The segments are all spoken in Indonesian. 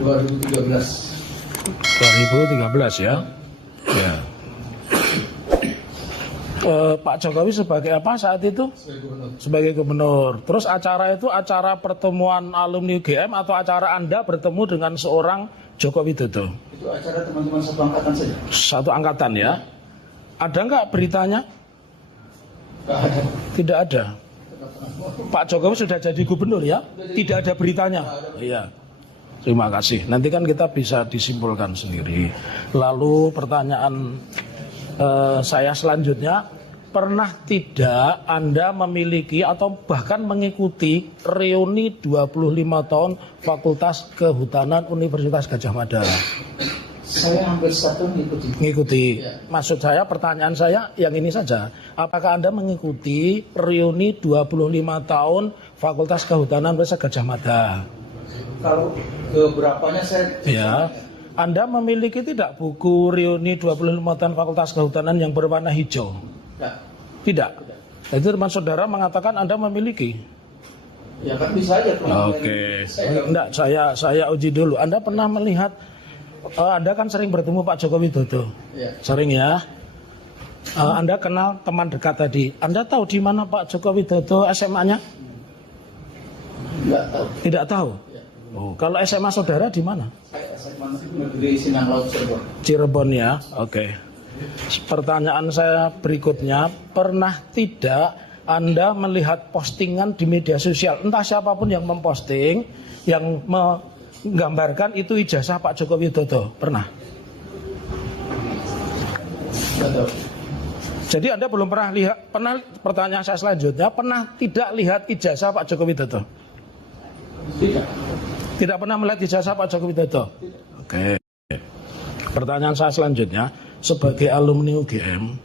2013. 2013 ya. Ya. Pak Jokowi sebagai apa saat itu? Sebagai gubernur. Terus acara itu acara pertemuan alumni UGM atau acara Anda bertemu dengan seorang Joko Widodo? Itu acara teman-teman satu angkatan saja. Satu angkatan ya. Ada nggak beritanya? Nggak ada. Tidak ada. Pak Jokowi sudah jadi gubernur ya? Tidak ada beritanya. Iya. Terima kasih. Nanti kan kita bisa disimpulkan sendiri. Lalu pertanyaan saya selanjutnya, pernah tidak Anda memiliki atau bahkan mengikuti reuni 25 tahun Fakultas Kehutanan Universitas Gadjah Mada? Saya hampir satu Mengikuti. Ya. Maksud saya, pertanyaan saya yang ini saja. Apakah Anda mengikuti reuni 25 tahun Fakultas Kehutanan Universitas Gadjah Mada? Kalau keberapanya saya... Ya. Anda memiliki tidak buku reuni 25 tahun Fakultas Kehutanan yang berwarna hijau? Tidak. Jadi teman saudara mengatakan Anda memiliki. Ya kan bisa aja. Oke. Enggak, saya uji dulu. Anda pernah melihat, Anda kan sering bertemu Pak Joko Widodo. Ya. Sering ya. Anda kenal teman dekat tadi. Anda tahu di mana Pak Joko Widodo SMA-nya? Tidak tahu. Tidak tahu. Ya. Oh, kalau SMA saudara di mana? SMA Negeri Sinang Laut Cirebon. Cirebon ya. Oke. Pertanyaan saya berikutnya, pernah tidak Anda melihat postingan di media sosial, entah siapapun yang memposting, yang menggambarkan itu ijazah Pak Joko Widodo? Pernah? Betul. Jadi Anda belum pernah lihat, pertanyaan saya selanjutnya, pernah tidak lihat ijazah Pak Joko Widodo? Tidak. Tidak pernah melihat ijazah Pak Joko Widodo? Oke. Pertanyaan saya selanjutnya, sebagai alumni UGM,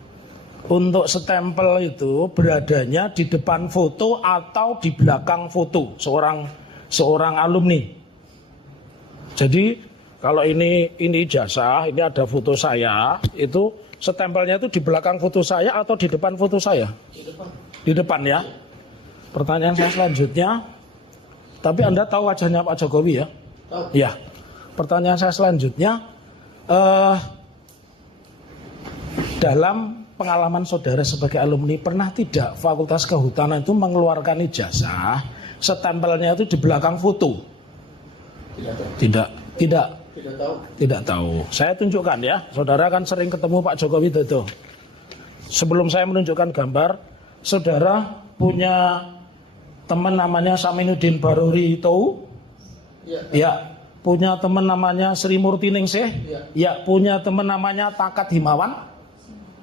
untuk stempel itu beradanya di depan foto atau di belakang foto seorang alumni. Jadi kalau ini ijazah, ini ada foto saya, itu stempelnya itu di belakang foto saya atau di depan foto saya? Di depan. Di depan ya. Pertanyaan saya selanjutnya, tapi Anda tahu wajahnya Pak Jokowi ya? Tahu. Ya. Pertanyaan saya selanjutnya, dalam pengalaman saudara sebagai alumni, pernah tidak Fakultas Kehutanan itu mengeluarkan ijazah, stempelnya itu di belakang foto? Tidak. Tidak tahu. Saya tunjukkan ya, saudara kan sering ketemu Pak Joko Widodo. Sebelum saya menunjukkan gambar, saudara punya teman namanya Saminuddin Baruri Tou? Ya. Punya teman namanya Sri Murti Ningsih? Ya. Punya teman namanya Takat Himawan?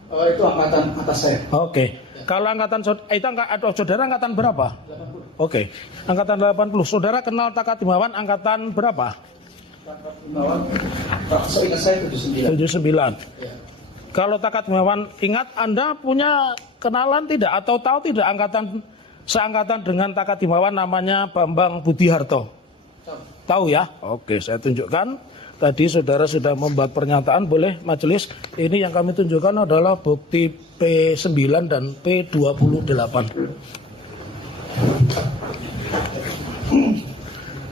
Oh, itu angkatan atas saya. Oke. Ya. Kalau angkatan saudara angkatan berapa? 80. Oke. Angkatan 80. Saudara kenal Takat Himawan angkatan berapa? Takat Himawan, seingat saya 79. Ya. Kalau Takat Himawan ingat, Anda punya kenalan tidak atau tahu tidak seangkatan dengan Takat Himawan namanya Bambang Budiharto? Tahu ya? Oke, saya tunjukkan. Tadi saudara sudah membuat pernyataan, boleh majelis. Ini yang kami tunjukkan adalah bukti P9 dan P28.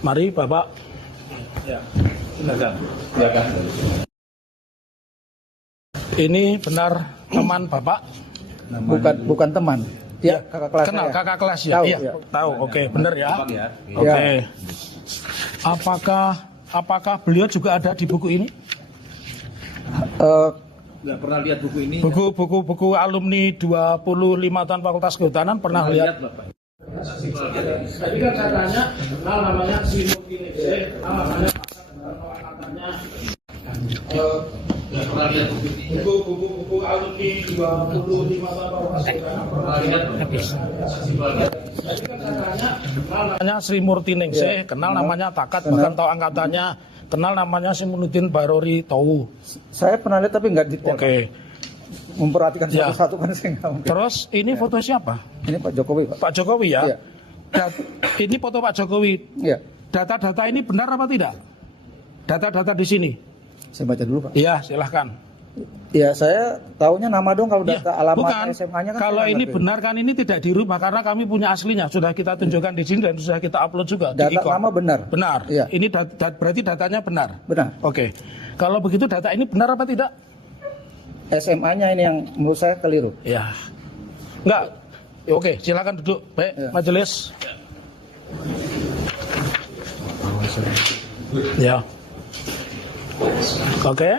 Mari Bapak. Ya, silakan. Silakan. Ini benar teman Bapak? Bukan teman. Ya, kakak kelas. Kenal, kakak kelas ya? Tahu, Iya, ya. Tahu. Oke, benar ya? Oke. Ya. Apakah beliau juga ada di buku ini? Nggak pernah lihat buku ini. Buku alumni 25 tahun Fakultas Kehutanan pernah lihat? Bapak. Tadi kan saya tanya, kenal namanya Sri Murti Ningsih, kenal namanya angkatannya. Nggak pernah lihat buku ini. Buku alumni 25 tahun Fakultas Kehutanan pernah lihat? Tadi kan saya tanya, kenal namanya Sri Murti Ningsih, kenal namanya Takat, bahkan tahu angkatannya, kenal namanya Saminuddin Baruri Tou. Saya pernah lihat tapi nggak detail. Oke. Memperhatikan Ya. satu-satu kan saya nggak mungkin. Terus ini foto siapa? Ini Pak Jokowi, Pak. Pak Jokowi ya? Iya. Ini foto Pak Jokowi. Iya. Data-data ini benar apa tidak? Data-data di sini. Saya baca dulu, Pak. Iya, silahkan. Ya saya tahunya nama dong kalau Ya, data alamat bukan. SMA-nya kan. Kalau saya ini ngerti. benar kan ini tidak dirubah karena kami punya aslinya. Sudah kita tunjukkan di sini dan sudah kita upload juga di Data Ikon. nama benar. Benar. Iya. Ini berarti datanya benar. Benar. Oke. Kalau begitu data ini benar apa tidak? SMA-nya ini yang menurut saya keliru. Ya. Enggak. Ya, oke, silakan duduk. Baik, Ya. majelis. Ya. Oke.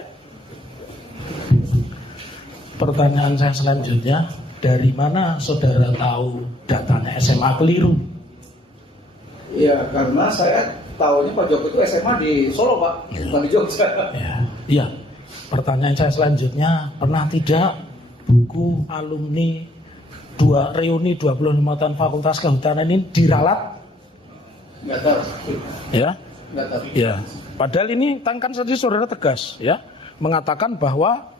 Pertanyaan saya selanjutnya, dari mana saudara tahu datanya SMA keliru? Ya, karena saya tahunya Pak Joko itu SMA di Solo, Pak, bukan di Jogja. Ya. Iya. Pertanyaan saya selanjutnya, pernah tidak buku alumni reuni 25 tahun Fakultas Kehutanan ini diralat? Nggak tahu. Ya. Nggak tahu. Ya. Padahal ini kan tadi saudara tegas ya, mengatakan bahwa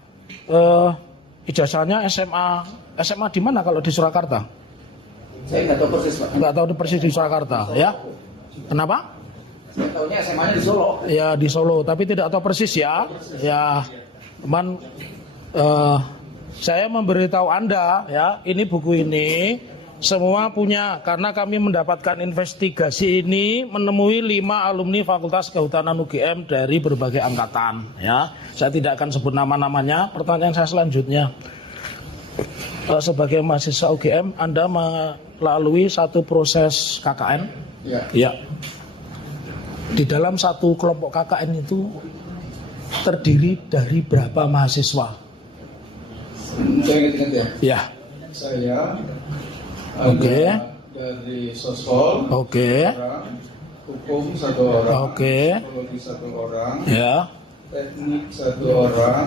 ijazahnya SMA di mana kalau di Surakarta? Saya nggak tahu persis, Pak. Nggak tahu persis di Surakarta ya. Kenapa? Saya tahunya SMA-nya di Solo. Ya di Solo, tapi tidak tahu persis ya. Ya, teman, saya memberitahu Anda ya, ini buku ini semua punya karena kami mendapatkan investigasi ini menemui 5 alumni Fakultas Kehutanan UGM dari berbagai angkatan ya. Saya tidak akan sebut nama-namanya. Pertanyaan saya selanjutnya, sebagai mahasiswa UGM Anda melalui satu proses KKN Ya. ya. Di dalam satu kelompok KKN itu terdiri dari berapa mahasiswa? Saya ingat-ingat ya. Ya. Saya Oke. dari Sospol, Oke. orang, hukum 1 orang, Oke. psikologi 1 orang, Ya. teknik 1 orang,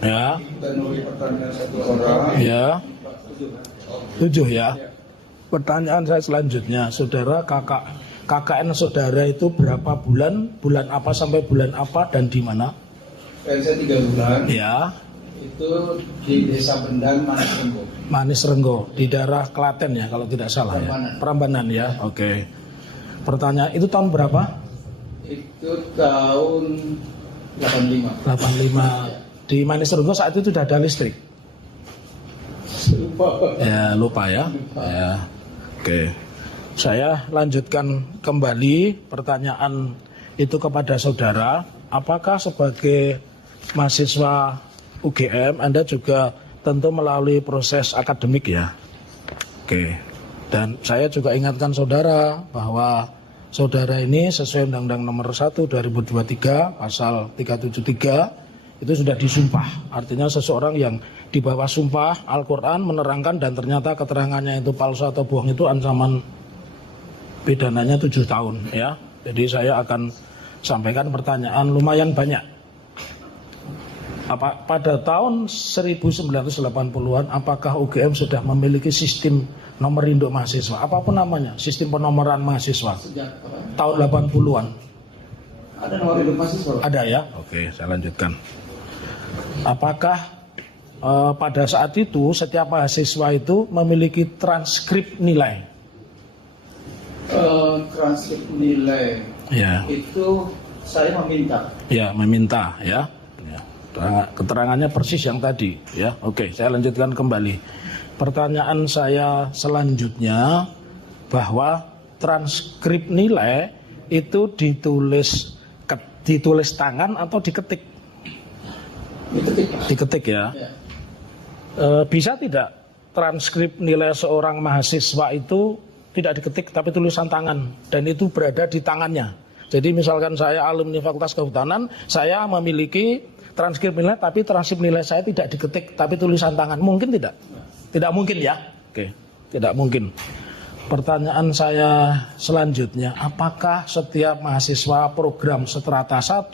Ya. teknologi pertanian 1 orang, Ya. 7 ya. Ya. Pertanyaan saya selanjutnya, saudara KKN saudara itu berapa bulan? Bulan apa sampai bulan apa dan di mana? dan saya 3 bulan, Ya. itu di Desa Bendang, Manis Renggo. Manis Renggo di daerah Klaten ya kalau tidak salah ya. Prambanan. Prambanan ya. Oke. Pertanyaan itu tahun berapa? Itu tahun 85. 85. Di Manis Renggo saat itu sudah ada listrik. Lupa. Ya, lupa ya. Ya. Oke. Saya lanjutkan kembali pertanyaan itu kepada saudara. Apakah sebagai mahasiswa UGM Anda juga tentu melalui proses akademik ya? Oke. Dan saya juga ingatkan saudara bahwa saudara ini sesuai Undang-Undang Nomor 1 2023 Pasal 373 itu sudah disumpah. Artinya seseorang yang di bawah sumpah Al-Quran menerangkan dan ternyata keterangannya itu palsu atau bohong itu ancaman pidananya 7 tahun ya. Jadi saya akan sampaikan pertanyaan lumayan banyak. Pada tahun 1980-an apakah UGM sudah memiliki sistem nomor induk mahasiswa apapun namanya, sistem penomoran mahasiswa Sejak tahun 80-an? ada nomor hidup mahasiswa. Ada ya? Oke, saya lanjutkan. Apakah pada saat itu setiap mahasiswa itu memiliki transkrip nilai? Transkrip nilai Ya, itu saya meminta. ya meminta ya. Keterangannya persis yang tadi ya. Oke, saya lanjutkan kembali. Pertanyaan saya selanjutnya bahwa transkrip nilai itu ditulis tangan atau diketik? Diketik ya. Ya. Bisa tidak transkrip nilai seorang mahasiswa itu tidak diketik tapi tulisan tangan dan itu berada di tangannya. Jadi misalkan saya alumni Fakultas Kehutanan, saya memiliki transkrip nilai tapi transkrip nilai saya tidak diketik tapi tulisan tangan. Mungkin tidak? Tidak mungkin ya. Oke, tidak mungkin. Pertanyaan saya selanjutnya, apakah setiap mahasiswa program Strata 1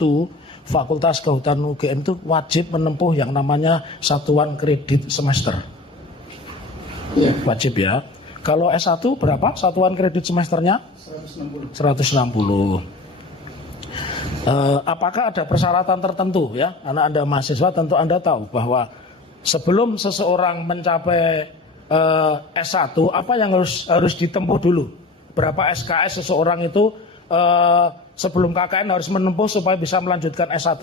Fakultas Kehutanan UGM itu wajib menempuh yang namanya satuan kredit semester? Ya. Wajib ya. Kalau S1 berapa satuan kredit semesternya? 160. 160. Apakah ada persyaratan tertentu ya? Karena Anda mahasiswa tentu Anda tahu bahwa sebelum seseorang mencapai S1 apa yang harus ditempuh dulu? Berapa SKS seseorang itu sebelum KKN harus menempuh supaya bisa melanjutkan S1?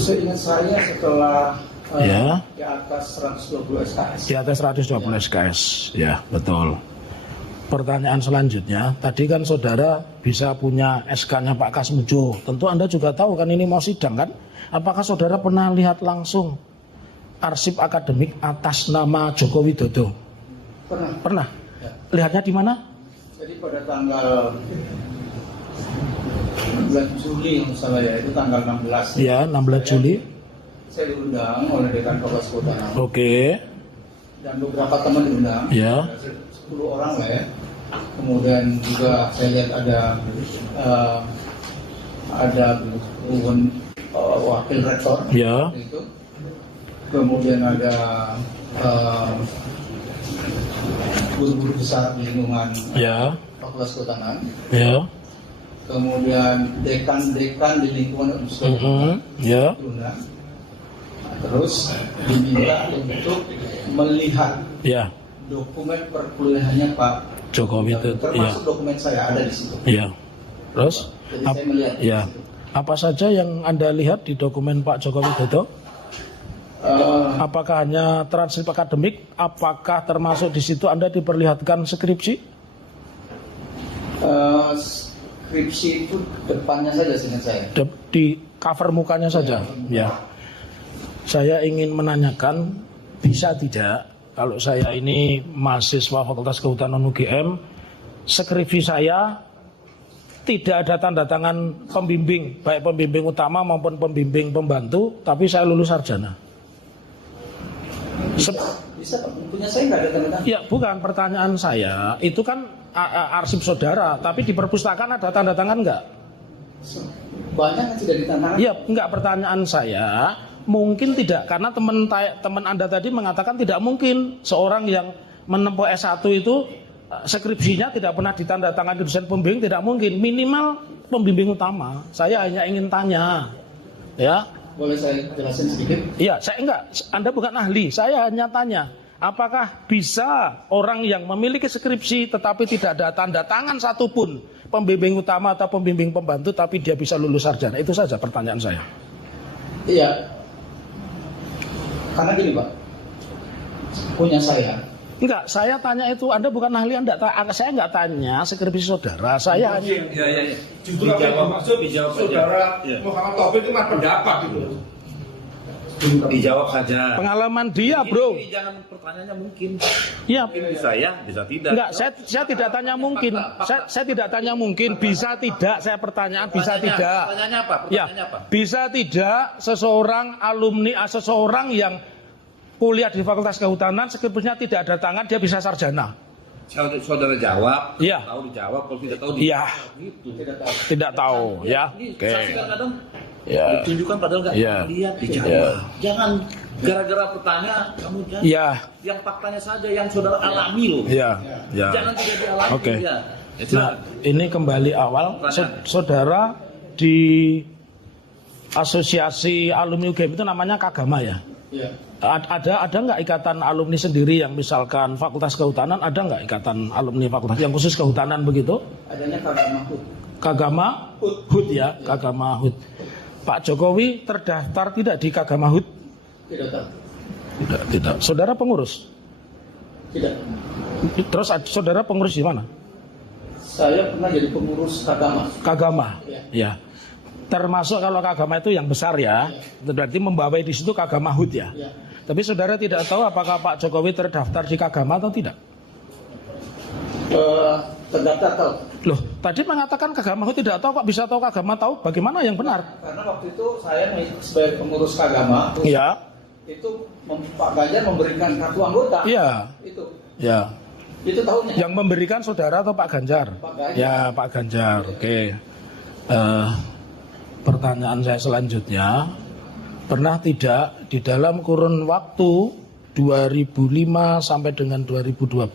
Seingat saya setelah Ya. di atas 120 SKS. Di atas 120 SKS, ya betul. Pertanyaan selanjutnya, tadi kan saudara bisa punya SK-nya Pak Kasmujo. Tentu Anda juga tahu kan ini mau sidang kan? Apakah saudara pernah lihat langsung arsip akademik atas nama Joko Widodo? Pernah. Pernah? Ya. Lihatnya di mana? Jadi pada tanggal bulan Juli yang salah ya, itu tanggal 16. Ya, 16 Juli. Saya diundang oleh Dekan Fakultas Kehutanan Oke. dan beberapa teman diundang. Ya. 10 orang lah ya. Kemudian juga saya lihat ada wakil rektor. Ya. Itu. Kemudian ada guru-guru besar di lingkungan Ya. Fakultas Kehutanan. Ya. Kemudian dekan-dekan di lingkungan universitas Ya. diundang. Terus diminta untuk melihat Ya. dokumen perkuliahannya Pak Joko Widodo. Ya. termasuk dokumen saya ada di situ. Ya. Terus? Jadi saya melihat. Ya. Apa saja yang Anda lihat di dokumen Pak Joko Widodo? Apakah hanya transkrip akademik? Apakah termasuk di situ Anda diperlihatkan skripsi? Skripsi itu depannya saja seingat saya. Di cover mukanya saja. Ya. Saya ingin menanyakan, bisa tidak kalau saya ini mahasiswa Fakultas Kehutanan UGM, skripsi saya tidak ada tanda tangan pembimbing, baik pembimbing utama maupun pembimbing pembantu, tapi saya lulus sarjana. Bisa Pak, punya saya nggak ada tanda tangan. Ya, bukan pertanyaan saya. Itu kan arsip saudara, tapi di perpustakaan ada tanda tangan enggak? Banyak yang tidak ditandatangan. Iya, enggak, pertanyaan saya mungkin tidak, karena teman Anda tadi mengatakan tidak mungkin seorang yang menempuh S1 itu skripsinya tidak pernah ditandatangani dosen pembimbing, tidak mungkin, minimal pembimbing utama. Saya hanya ingin tanya, ya. Boleh saya jelasin sedikit? Iya, saya enggak, Anda bukan ahli, saya hanya tanya, apakah bisa orang yang memiliki skripsi tetapi tidak ada tanda tangan satupun pembimbing utama atau pembimbing pembantu tapi dia bisa lulus sarjana? Itu saja pertanyaan saya. Iya. Karena gini Pak, punya saya. Enggak, saya tanya itu, Anda bukan ahli, saya enggak tanya skripsi saudara, saya hanya... Iya. Justru apa yang dimaksud saudara Muhammad Taufik itu pendapat gitu. Dijawab saja. Pengalaman dia, bro. Ini jangan pertanyaannya mungkin. Iya. Mungkin bisa ya, bisa tidak. Enggak, saya tidak tanya mungkin. Saya tidak tanya mungkin, bisa tidak, saya pertanyaan bisa tidak. Pertanyaannya apa? Ya, Pertanyaannya apa? bisa tidak seseorang alumni, seseorang yang kuliah di Fakultas Kehutanan, skripsinya tidak ada tangan, dia bisa sarjana. Saudara jawab, Iya. tahu dijawab, kalau tidak tahu Iya. gitu. Tidak tahu, ya. Ini Oke. saksi kadang Ya. ditunjukkan padahal nggak Iya. lihat, dijawab. Iya. Jangan gara-gara pertanyaan kamu jangan. Ya. Yang faktanya saja yang saudara alami loh. Ya. Ya. Jangan tidak dialami. Oke. Ya. Nah, ini kembali awal, saudara di asosiasi alumni UGM itu namanya Kagama ya? Iya. Ada nggak ikatan alumni sendiri yang misalkan Fakultas Kehutanan, ada nggak ikatan alumni fakultas yang khusus kehutanan begitu? Adanya Kagama HUT. Kagama HUT ya, Kagama HUT. Pak Jokowi terdaftar tidak di Kagama HUT? Tidak tahu. Tidak. Saudara pengurus? Tidak. Terus saudara pengurus di mana? Saya pernah jadi pengurus Kagama. Kagama. Ya. Ya. Termasuk kalau Kagama itu yang besar ya. Berarti membawai di situ Kagama HUT ya. Ya. Tapi saudara tidak tahu apakah Pak Jokowi terdaftar di Kagama atau tidak? Terdaftar tahu. Loh, tadi mengatakan Kagama HUT tidak tahu, kok bisa tahu Kagama tahu? Bagaimana yang benar? Karena waktu itu saya sebagai pengurus Kagama, Iya. itu Pak Ganjar memberikan kartu anggota. Iya. Itu. Ya. Itu tahunnya. Yang memberikan saudara atau Pak Ganjar? Pak Ganjar. Ya, Pak Ganjar. Oke. Pertanyaan saya selanjutnya, pernah tidak di dalam kurun waktu 2005 sampai dengan 2012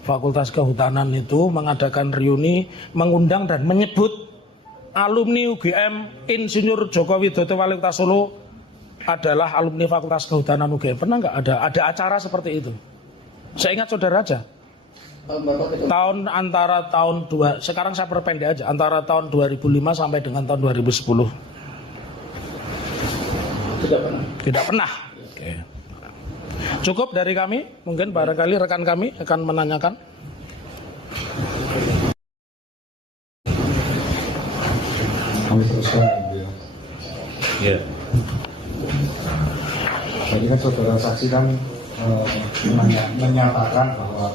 Fakultas Kehutanan itu mengadakan reuni, mengundang dan menyebut alumni UGM Insinyur Joko Widodo Wali Kota Solo adalah alumni Fakultas Kehutanan UGM? Pernah nggak ada acara seperti itu? Saya ingat saudara aja. Tahun berapa itu? Sekarang saya perpendek aja, antara tahun 2005 sampai dengan tahun 2010. Tidak pernah. Tidak pernah. Oke. Cukup dari kami. Mungkin barangkali rekan kami akan menanyakan. Kami teruskan ya. Ya. Jadi kan saudara saksi kan menyatakan bahwa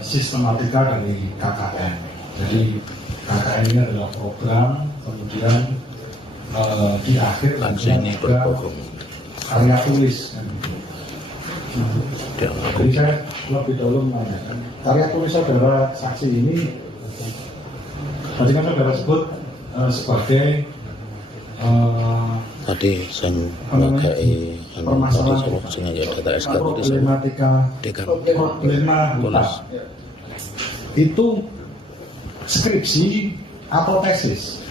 sistematika dari KKN. Jadi KKN ini adalah program, kemudian di akhir Ini juga karya tulis. Kan. Jadi saya lebih dahulu menanyakan karya tulis saudara saksi ini. Tadi kan saudara sebut sebagai tadi saya memakai data SK problema hutan itu skripsi atau tesis?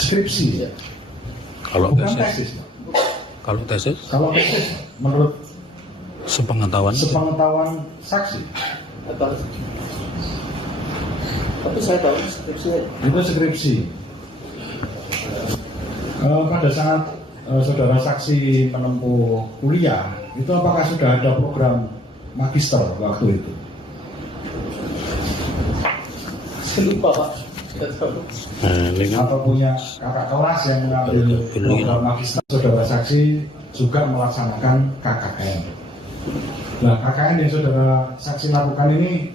Skripsi. Kalau Bukan tesis, tesis. Kalau tesis menurut sepengetahuan saksi Tapi saya tahu skripsi. itu skripsi. Pada saat saudara saksi menempuh kuliah, itu apakah sudah ada program magister waktu itu? Saya lupa, Pak. Saya tahu. Atau punya kakak kelas yang mengambil program magister? Saudara saksi juga melaksanakan KKN. Nah, KKN yang saudara saksi lakukan ini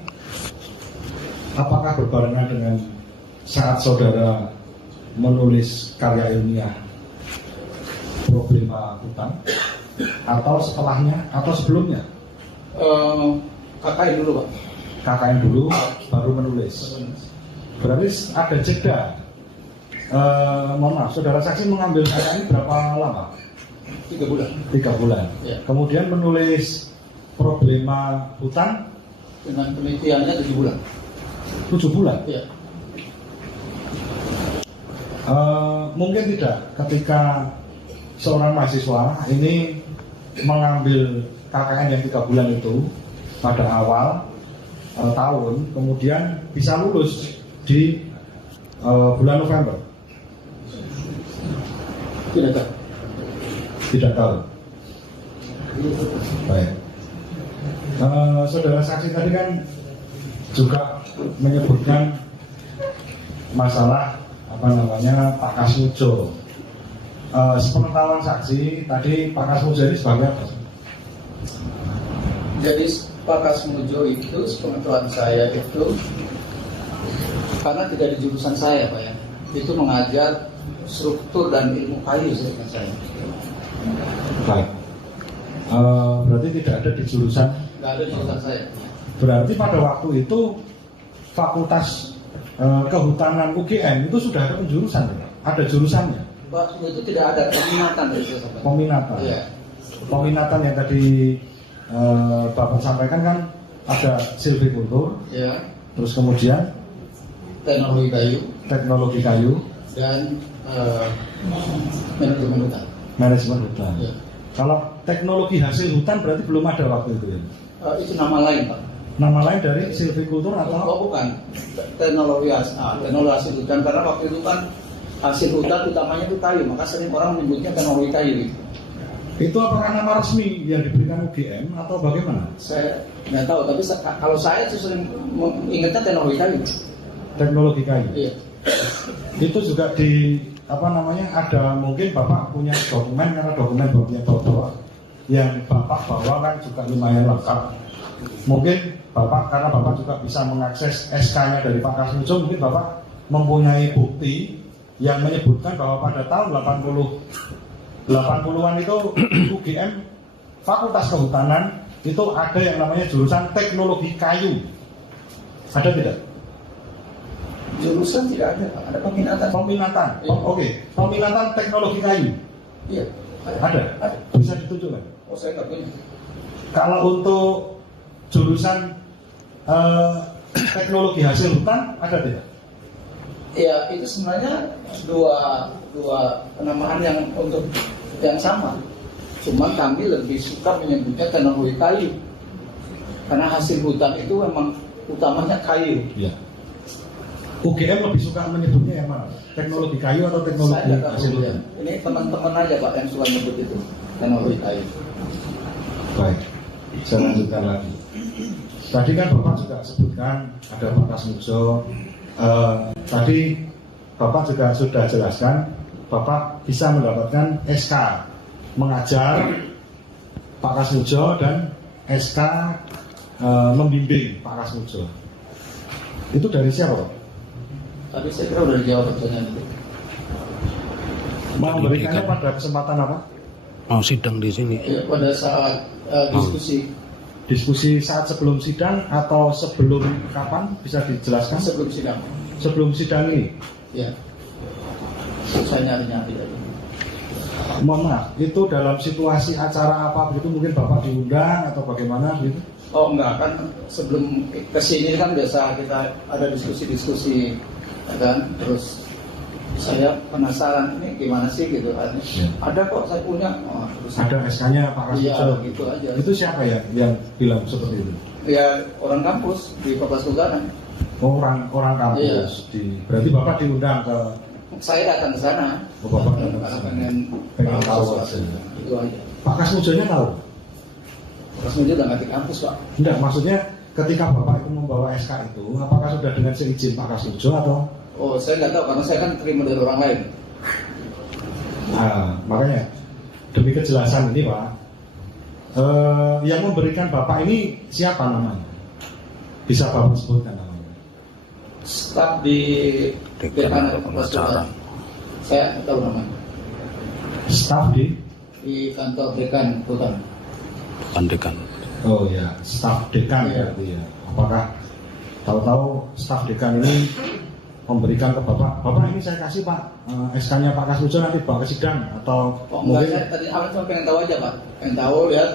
apakah berbarengan dengan saat saudara menulis karya ilmiah problema hutan, atau setelahnya atau sebelumnya? KKN dulu, Pak. KKN dulu baru menulis. Berarti ada jeda. Mohon maaf, saudara saksi mengambil KKN berapa lama? 3 bulan. 3 bulan. Ya. Kemudian menulis problema hutan Dengan penelitiannya 7 bulan. 7 bulan. Iya. Mungkin tidak ketika seorang mahasiswa ini mengambil KKN yang 3 bulan itu pada awal tahun, kemudian bisa lulus di bulan November. Tidak tahu. Tidak tahu. Baik. Saudara saksi tadi kan juga menyebutkan masalah Pak Kasmujo. Sepengetahuan saksi tadi Pak Kasmujo ini sebagai apa? Jadi Pak Kasmujo itu sepengetahuan saya itu karena tidak di jurusan saya, Pak ya. Itu mengajar struktur dan ilmu kayu seingat saya. Baik. Berarti tidak ada di jurusan. Tidak ada di jurusan saya. Berarti pada waktu itu Fakultas Kehutanan UGM itu sudah ada penjurusan, ada jurusannya. Pak, itu tidak ada peminatan dari saya. Peminatan. Iya. Peminatan yang tadi Bapak sampaikan kan ada silvikultur, Ya. terus kemudian teknologi kayu, dan manajemen hutan. manajemen hutan. Ya. Kalau teknologi hasil hutan berarti belum ada waktu itu ya. Itu nama lain, Pak. Nama lain dari silvikultur atau? Oh, bukan. Teknologi hasil hutan, karena waktu itu kan hasil hutan utamanya itu kayu, maka sering orang menyebutnya teknologi kayu. Itu apakah nama resmi yang diberikan UGM atau bagaimana? Saya nggak tahu, tapi kalau saya itu sering ingatnya teknologi kayu. Teknologi kayu. Iya. Itu juga ada mungkin Bapak punya dokumen, karena dokumen Bapak yang Bapak bawa kan juga lumayan lengkap. Mungkin karena Bapak juga bisa mengakses SK-nya dari Pak Kasmujo, mungkin Bapak mempunyai bukti yang menyebutkan bahwa pada tahun 80-an itu UGM Fakultas Kehutanan itu ada yang namanya jurusan teknologi kayu. Ada tidak? Jurusan tidak ada, Pak. Ada peminatan. Peminatan. Iya. Oke. Peminatan teknologi kayu. Iya. Ada. Bisa ditunjukkan. Oh, saya nggak punya. Kalau untuk jurusan teknologi hasil hutan ada tidak? Ya, itu sebenarnya dua penamaan yang untuk yang sama. Cuma kami lebih suka menyebutnya teknologi kayu. Karena hasil hutan itu memang utamanya kayu. Iya. UGM lebih suka menyebutnya yang mana? Teknologi kayu atau teknologi Saya nggak hasil tahu ya. hutan? Ini teman-teman aja Pak yang suka nyebut itu teknologi kayu. Baik, saya lanjutkan lagi. Tadi kan Bapak juga sebutkan ada Pak Kasmujo. Tadi Bapak juga sudah jelaskan Bapak bisa mendapatkan SK mengajar Pak Kasmujo dan SK membimbing Pak Kasmujo. Itu dari siapa Pak? Tapi saya kira udah dijawab pertanyaan itu. Mau memberikannya pada kesempatan apa? Mau sidang di sini. Ya, pada saat diskusi Diskusi saat sebelum sidang atau sebelum kapan bisa dijelaskan? sebelum sidang. Sebelum sidang ini. Ya. Saya nyari-nyari aja. Mohon maaf, itu dalam situasi acara apa begitu mungkin Bapak diundang atau bagaimana gitu? Oh enggak, kan sebelum kesini kan biasa kita ada diskusi-diskusi, ya kan? Terus saya penasaran ini gimana sih gitu kan? Ya. Ada kok saya punya. Oh, terus Ada SK-nya Pak Iya, Kasmujo. gitu aja. Itu siapa ya yang bilang seperti itu? Ya orang kampus di Fakultas Kehutanan. Orang kampus. Iya. Berarti Bapak diundang ke Saya datang ke sana. Oh, Bapak datang ke karena sana. pengen tahu sesuatu. hasilnya. Itu aja. Pak Kasmujonya tahu? Terus dia udah nggak di kampus Pak. Enggak, maksudnya ketika Bapak itu membawa SK itu, apakah sudah dengan seizin Pak Kasmujo atau? Oh saya nggak tahu karena saya kan terima dari orang lain. Nah, makanya demi kejelasan ini Pak, yang memberikan Bapak ini siapa namanya? Bisa Bapak sebutkan namanya? Staf di Dekan Fakultas pengacara. Kehutanan. Saya nggak tahu namanya. Staf di? Kantor Dekan Kehutanan. Dekan. Oh ya, staf dekan Iya. berarti ya. Apakah tahu-tahu staf dekan ini memberikan ke Bapak, Bapak ini saya kasih Pak SK-nya Pak Kasmujo nanti bawa ke sidang atau Oh enggak, mungkin saya tadi awal cuma pengen tahu aja Pak. Pengen tahu lihat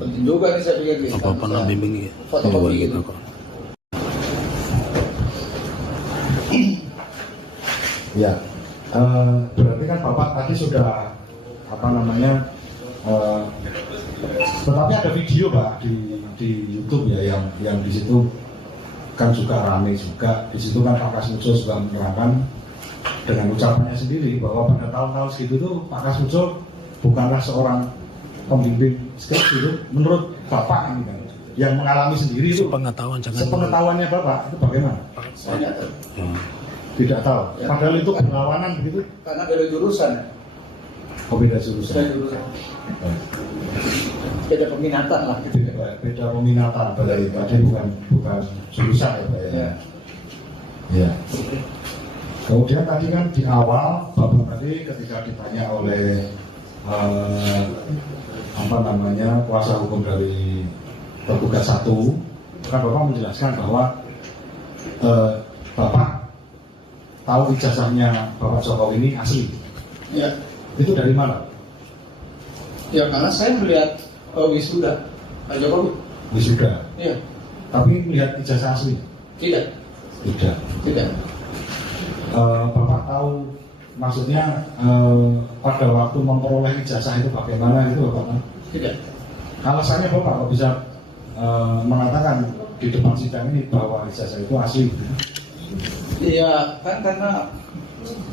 penting juga nih saya pikir gitu. Apa pernah bimbing ya? Fotokopi gitu. kok. ya berarti kan Bapak tadi sudah apa namanya tetapi ada video Pak di YouTube ya yang di situ kan juga ramai juga. Di situ kan Pak Kasmujo juga menerangkan dengan ucapannya sendiri bahwa pada tahun-tahun segitu tuh Pak Kasmujo bukanlah seorang pembimbing skripsi itu menurut Bapak ini kan yang mengalami sendiri itu Sepengetahuan jangan. sepengetahuannya Bapak itu bagaimana? Saya nggak tahu. Ya. Tidak tahu. Ya. Padahal itu berlawanan begitu. Karena beda jurusan. Oh beda Beda jurusan. jurusan. Beda peminatan lah. Beda peminatan berarti tadi bukan jurusan ya Pak ya. Ya. Ya. Kemudian tadi kan di awal Bapak tadi ketika ditanya oleh apa namanya kuasa hukum dari tergugat 1 kan Bapak menjelaskan bahwa Bapak tahu ijazahnya Bapak Jokowi ini asli. Ya. Itu dari mana? Ya karena saya melihat wisuda Pak Jokowi. Wisuda. Iya. Tapi melihat ijazah asli? Tidak. Tidak. Tidak. Bapak tahu maksudnya pada waktu memperoleh ijazah itu bagaimana itu Bapak? Tidak. Alasannya Bapak kok bisa mengatakan di depan sidang ini bahwa ijazah itu asli? Iya kan karena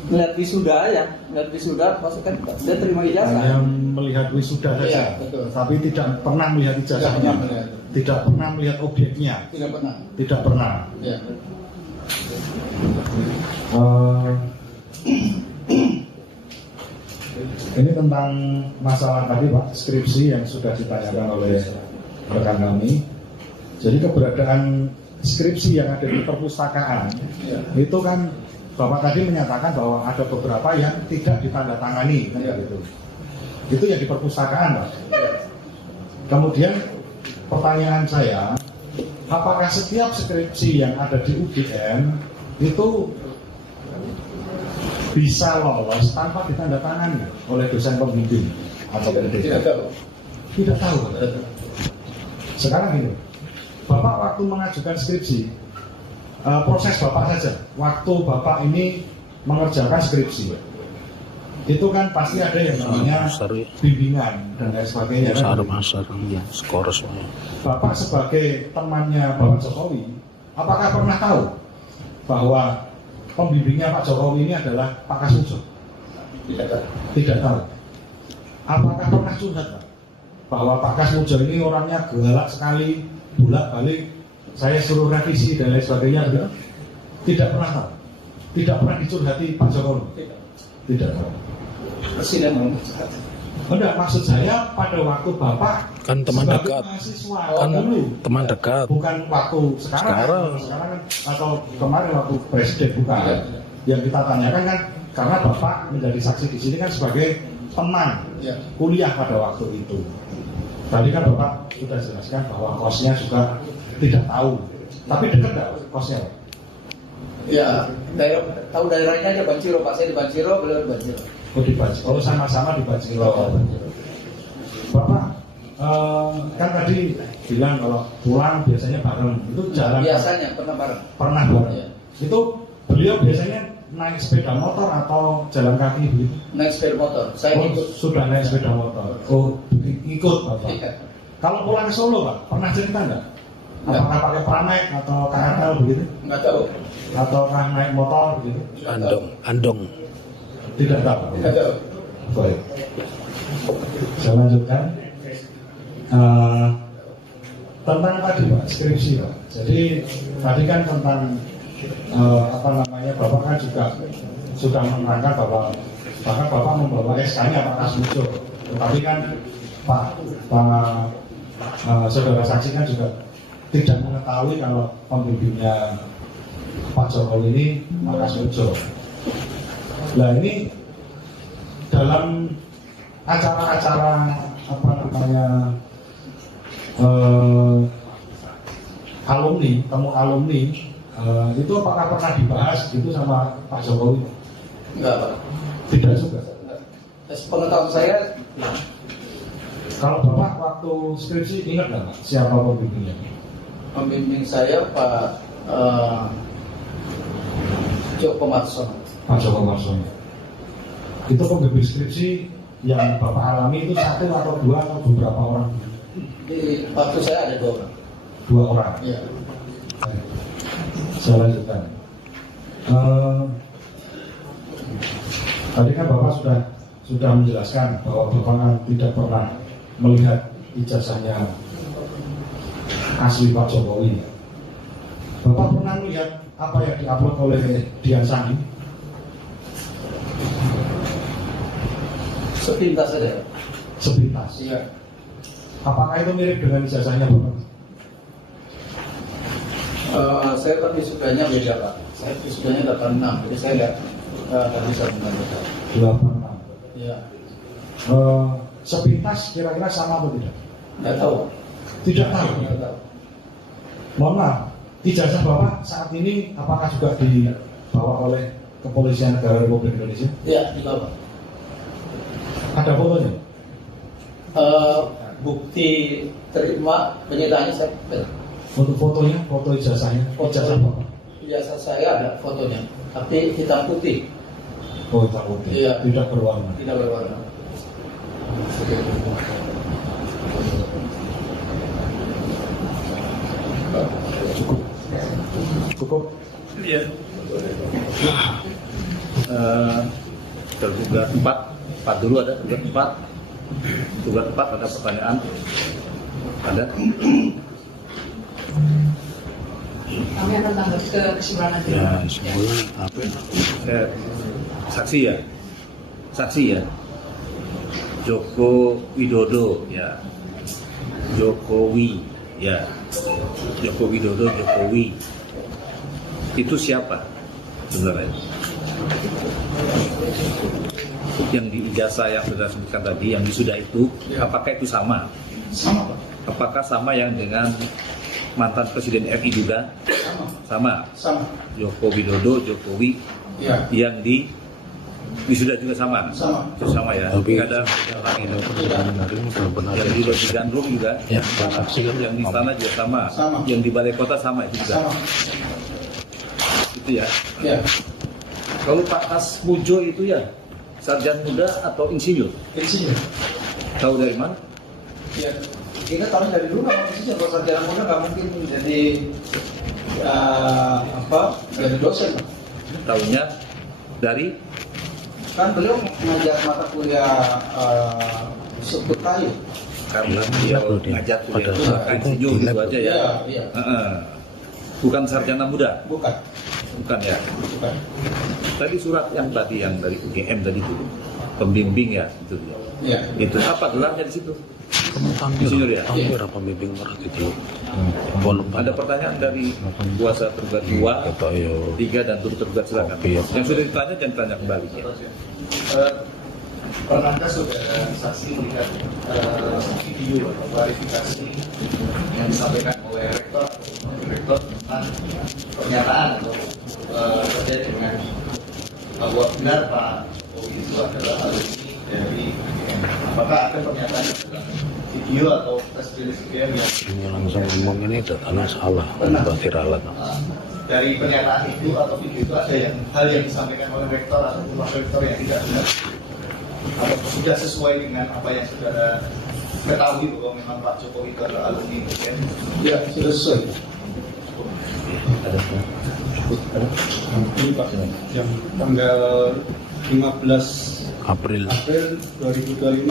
melihat wisuda ya, melihat wisuda pasti kan dia terima Hanya ijazah. melihat wisuda saja, Iya, betul. tapi tidak pernah melihat ijazahnya, Tidak pernah melihat. tidak pernah melihat objeknya, Tidak pernah. tidak pernah. Ya. Ini tentang masalah tadi Pak, skripsi yang sudah ditanyakan oleh rekan kami. Jadi keberadaan skripsi yang ada di perpustakaan itu kan Bapak tadi menyatakan bahwa ada beberapa yang tidak ditandatangani kan gitu. Itu yang di perpustakaan Pak. Kemudian pertanyaan saya, apakah setiap skripsi yang ada di UGM itu bisa lolos tanpa ditandatangani oleh dosen pembimbing atau pendidik? Tidak tahu. Tidak tahu. Sekarang ini, Bapak waktu mengajukan skripsi, proses Bapak saja, waktu Bapak ini mengerjakan skripsi, itu kan pasti ada yang namanya bimbingan dan lain sebagainya. Masar, skor semua. Bapak sebagai temannya Bapak Jokowi, apakah pernah tahu bahwa pembimbingnya Pak Jokowi ini adalah Pak Kasmujo? Tidak tahu. Tidak tahu. Apakah pernah curhat Pak? Bahwa Pak Kasmujo ini orangnya galak sekali, bolak-balik, saya suruh revisi dan lain sebagainya, gitu? Tidak pernah tahu. Tidak pernah dicurhati Pak Jokowi. Tidak tahu. Presiden belum curhat. Enggak, maksud saya pada waktu Bapak Kan teman sebagai dekat. mahasiswa Kan dulu, teman dekat. bukan waktu sekarang kan, atau kemarin waktu presiden, bukan. Iya. Yang kita tanyakan kan karena Bapak menjadi saksi di sini kan sebagai teman Ya. kuliah pada waktu itu. Tadi kan Bapak sudah jelaskan bahwa kosnya juga tidak tahu, tapi dekat nggak kosnya? Ya, tahu daerahnya aja Banjiro, Pak. Saya di Banjiro, beliau di Banjiro. Oh di Banjiro, sama-sama di Banjiro. Bapak kan tadi bilang kalau pulang biasanya bareng, itu jalan Biasanya pernah bareng. pernah bareng. Iya. Itu beliau biasanya naik sepeda motor atau jalan kaki begitu? Naik sepeda motor. Saya Oh, ikut. sudah naik sepeda motor. Oh, ikut Bapak. Iya. Kalau pulang ke Solo Pak, pernah cerita nggak? Apakah pakai Pramek atau KRL begitu? Nggak tahu. Ataukah naik motor begitu? Andong. Tidak tahu. Nggak tahu. Baik. Saya lanjutkan. Tentang tadi Pak, skripsi Pak. Jadi tadi kan tentang Bapak kan juga sudah menerangkan bahwa bahkan Bapak membawa SK-nya Pak Kasmujo. Tetapi kan Pak saudara saksi kan juga tidak mengetahui kalau pembimbingnya Pak Jokowi ini Pak Kasmujo. Nah ini dalam acara-acara alumni, temu alumni, itu apakah pernah dibahas gitu sama Pak Jokowi? Enggak, Pak. Tidak juga. Pengetahuan saya, Kalau Bapak waktu skripsi ingat nggak Pak, siapa pembimbingnya? pembimbing saya Pak Joko Marsono. Pak Joko Marsono. Itu pembimbing skripsi yang Bapak alami itu satu atau dua atau beberapa orang? Di waktu saya ada 2 orang. 2 orang. Iya. Saya lanjutkan. Tadi kan Bapak sudah menjelaskan bahwa Bapak kan tidak pernah melihat ijazahnya asli Pak Jokowi. Bapak pernah melihat apa yang diupload oleh Dian Sandi? Sepintas saja. Sepintas. Iya. Apakah itu mirip dengan ijazahnya Bapak? Saya kan wisudanya beda, Pak. Saya wisudanya 86, jadi saya nggak bisa menentukan. 86. Iya. Sepintas kira-kira sama atau tidak? Nggak tahu. Tidak tahu. Nggak tahu. Mohon maaf, ijazah Bapak saat ini apakah juga dibawa oleh Kepolisian Negara Republik Indonesia? Iya, di bawah. Ada fotonya? Bukti terima penyitaannya saya Untuk fotonya, foto ijazahnya, ijazah Bapak. ijazah saya ada fotonya, tapi hitam putih, Oh, hitam putih. Iya. Tidak berwarna. tidak berwarna. Cukup. Iya. Tergugat 4 dulu ada tergugat 4. Tergugat 4 ada pertanyaan. Ada. Kami akan tanggapi ke kesimpulan nanti. Ya, semula apa? Saksi ya. Joko Widodo ya. Jokowi ya. Joko Widodo, Jokowi. Itu siapa sebenarnya? Yang di ijazah yang sudah sebutkan tadi, yang wisuda itu, apakah itu sama? Sama, Pak. Apakah sama yang dengan mantan Presiden RI juga? Sama. Sama. Joko Widodo, Jokowi, Iya. yang di wisuda juga sama. Sama. Itu sama ya. Tapi Nggak ada lagi. benar Yang di Lodi Gandrung juga. Ya, saksi kan Yang di istana juga sama. Sama. Yang di balai kota sama itu juga. Sama. Itu ya. Iya. Kalau Pak Kasmujo itu ya sarjana muda atau insinyur? Insinyur. Tahu dari mana? Iya. Kita tahu dari dulu kalau insinyur, kalau sarjana muda nggak mungkin jadi Jadi dosen. Tahunya dari Kan beliau mengajar mata kuliah struktur kayu. karena dia ngajar kuliah itu kan insinyur gitu aja ya. Iya. Bukan sarjana muda, Bukan. bukan ya. Bukan. Tadi surat yang tadi yang dari UGM tadi itu pembimbing ya itu. Iya. Itu apa gelarnya di situ? Kamu tampil, Insinyur ya? tampil apa bimbing merah gitu. Ada pertanyaan dari kuasa tergugat 2, Pak yo. 3 dan turut tergugat silakan. Yang sudah ditanya jangan tanya kembali. Pernahkah saudara saksi melihat video atau klarifikasi yang disampaikan oleh rektor tentang pernyataan atau terkait dengan bahwa benar Pak Jokowi itu adalah alumni dari apakah ada pernyataan dalam video atau tes rilis yang Ini langsung ngomong ini datanya salah, berarti ralat. dari pernyataan itu atau video itu ada yang hal yang disampaikan oleh rektor atau wakil rektor yang tidak benar atau sudah sesuai dengan apa yang saudara ketahui bahwa memang Pak Jokowi itu adalah alumni UGM? Ya, sudah sesuai. Ini Pak, yang tanggal 15 April. April 2025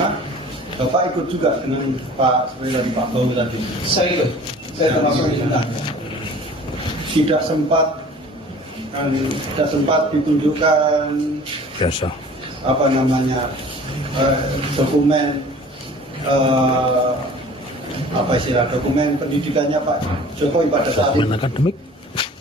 Bapak ikut juga dengan Pak Sri dan Pak Bawu tadi. Saya ikut. Saya termasuk diundang. Tidak sempat ditunjukkan Biasa. apa namanya dokumen apa istilah dokumen pendidikannya Pak Jokowi pada saat itu Dokumen akademik.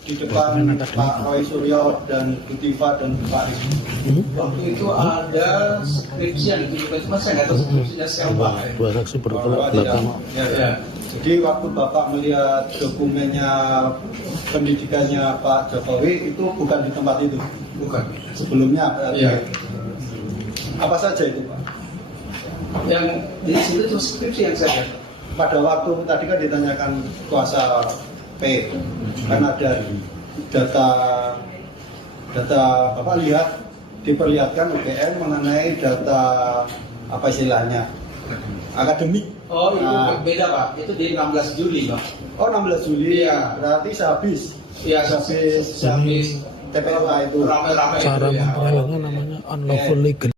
di depan Pak Roy Suryo dan Butiva dan Pak Rizky. Waktu itu ada skripsi yang ditunjukkan, cuma saya nggak tahu skripsinya siapa. Dua saksi bertolak Bahwa tidak. belakang. Ya. Jadi waktu Bapak melihat dokumennya pendidikannya Pak Jokowi itu bukan di tempat itu, Bukan. sebelumnya berarti. Iya. Apa saja itu Pak? Yang di situ itu skripsi yang saya lihat. Pada waktu tadi kan ditanyakan kuasa P, kan ada data Bapak lihat diperlihatkan UGM mengenai data apa istilahnya akademik. Oh, itu Nah. beda Pak. Itu di 16 Juli Pak. Oh 16 Juli, Iya. berarti sehabis Iya, sehabis habis TPA itu. rame-rame Cara itu ya. memperolehnya namanya unlawful legal.